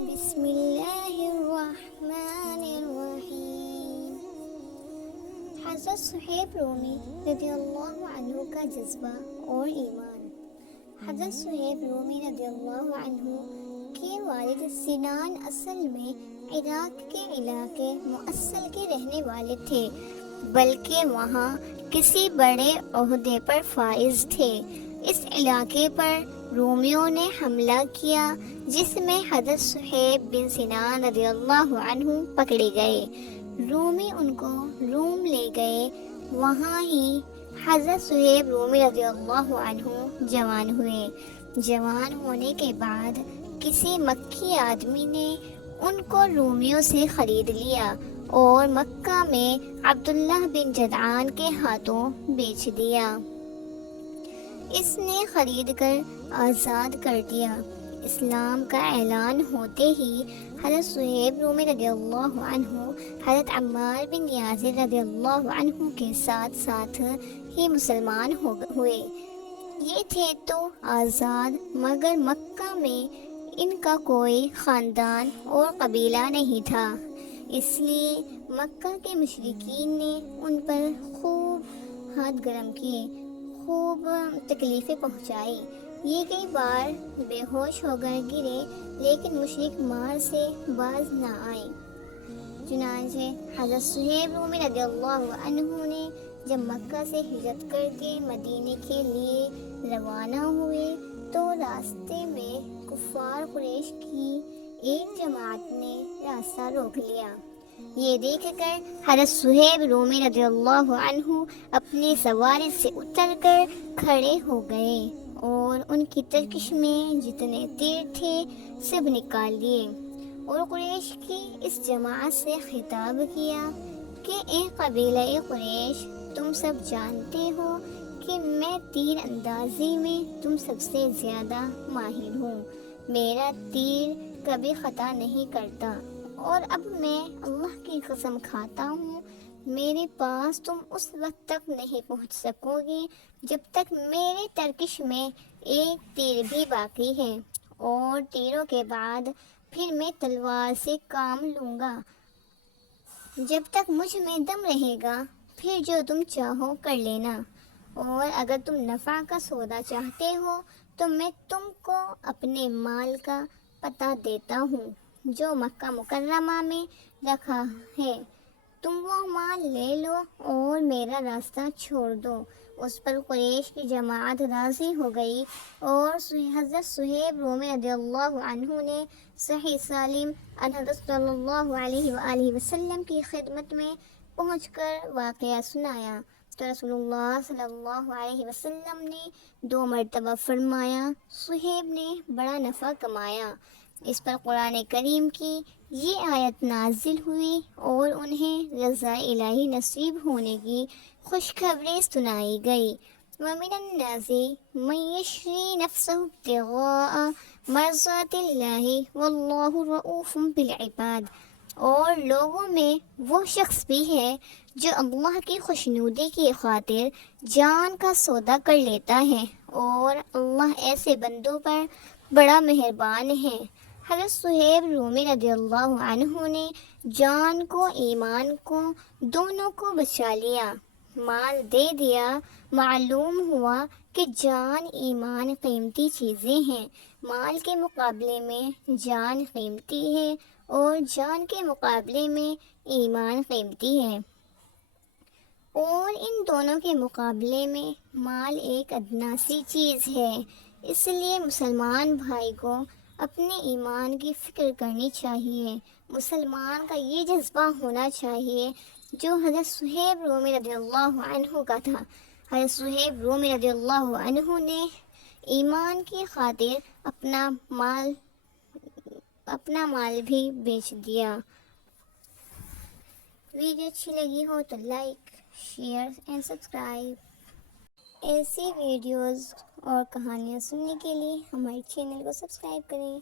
بسم اللہ الرحمن الرحیم۔ حضرت صہیب رومی رضی اللہ عنہ کا جذبہ اور ایمان۔ حضرت صہیب رومی رضی اللہ عنہ کے والد سنان اصل میں عراق کے علاقے موصل کے رہنے والے تھے، بلکہ وہاں کسی بڑے عہدے پر فائز تھے۔ اس علاقے پر رومیوں نے حملہ کیا، جس میں حضرت صہیب بن سنان رضی اللہ عنہ پکڑے گئے۔ رومی ان کو روم لے گئے۔ وہاں ہی حضرت صہیب رومی رضی اللہ عنہ جوان ہوئے۔ جوان ہونے کے بعد کسی مکی آدمی نے ان کو رومیوں سے خرید لیا اور مکہ میں عبداللہ بن جدعان کے ہاتھوں بیچ دیا۔ اس نے خرید کر آزاد کر دیا۔ اسلام کا اعلان ہوتے ہی حضرت صہیب رومی رضی اللہ عنہ حضرت عمار بن یاسر رضی اللہ عنہ کے ساتھ ساتھ ہی مسلمان ہوئے۔ یہ تھے تو آزاد، مگر مکہ میں ان کا کوئی خاندان اور قبیلہ نہیں تھا، اس لیے مکہ کے مشرکین نے ان پر خوب ہاتھ گرم کیے، خوب تکلیفیں پہنچائی۔ یہ کئی بار بے ہوش ہو کر گرے، لیکن مشرک مار سے باز نہ آئے۔ چنانچہ حضرت صہیب رومی رضی اللہ عنہ نے جب مکہ سے ہجرت کر کے مدینے کے لیے روانہ ہوئے تو راستے میں کفار قریش کی ایک جماعت نے راستہ روک لیا۔ یہ دیکھ کر حضرت صہیب رومی رضی اللہ عنہ اپنی سواری سے اتر کر کھڑے ہو گئے اور ان کی ترکش میں جتنے تیر تھے سب نکال دیے، اور قریش کی اس جماعت سے خطاب کیا کہ اے قبیلہ قریش، تم سب جانتے ہو کہ میں تیر اندازی میں تم سب سے زیادہ ماہر ہوں۔ میرا تیر کبھی خطا نہیں کرتا، اور اب میں اللہ کی قسم کھاتا ہوں، میرے پاس تم اس وقت تک نہیں پہنچ سکو گے جب تک میرے ترکش میں ایک تیر بھی باقی ہے، اور تیروں کے بعد پھر میں تلوار سے کام لوں گا۔ جب تک مجھ میں دم رہے گا پھر جو تم چاہو کر لینا، اور اگر تم نفع کا سودا چاہتے ہو تو میں تم کو اپنے مال کا پتہ دیتا ہوں جو مکہ مکرمہ میں رکھا ہے، تم وہ مال لے لو اور میرا راستہ چھوڑ دو۔ اس پر قریش کی جماعت راضی ہو گئی، اور حضرت صہیب رومی رضی اللہ عنہ نے صحیح سالم حضرت صلی اللہ علیہ وآلہ وسلم کی خدمت میں پہنچ کر واقعہ سنایا تو رسول اللہ صلی اللہ علیہ وسلم نے 2 مرتبہ فرمایا، صہیب نے بڑا نفع کمایا۔ اس پر قرآن کریم کی یہ آیت نازل ہوئی اور انہیں رضا الہی نصیب ہونے کی خوشخبری سنائی گئی۔ وَمِنَ النَّاسِ مَن يَشْرِي نَفْسَهُ ابْتِغَاءَ مَرْضَاتِ اللَّهِ وَاللَّهُ رَءُوفٌ بِالْعِبَادِ، اور لوگوں میں وہ شخص بھی ہے جو اللہ کی خوشنودی کی خاطر جان کا سودا کر لیتا ہے، اور اللہ ایسے بندوں پر بڑا مہربان ہے۔ حضرت صہیب رومی رضی اللہ عنہ نے جان کو ایمان کو دونوں کو بچا لیا، مال دے دیا۔ معلوم ہوا کہ جان ایمان قیمتی چیزیں ہیں، مال کے مقابلے میں جان قیمتی ہے اور جان کے مقابلے میں ایمان قیمتی ہے، اور ان دونوں کے مقابلے میں مال ایک ادنیٰ سی چیز ہے۔ اس لیے مسلمان بھائی کو اپنے ایمان کی فکر کرنی چاہیے، مسلمان کا یہ جذبہ ہونا چاہیے جو حضرت صہیب رومی رضی اللہ عنہ کا تھا۔ حضرت صہیب رومی رضی اللہ عنہ نے ایمان کی خاطر اپنا مال بھی بیچ دیا۔ ویڈیو اچھی لگی ہو تو لائک، شیئر اینڈ سبسکرائب۔ ایسی ویڈیوز اور کہانیاں سننے کے لیے ہمارے چینل کو سبسکرائب کریں۔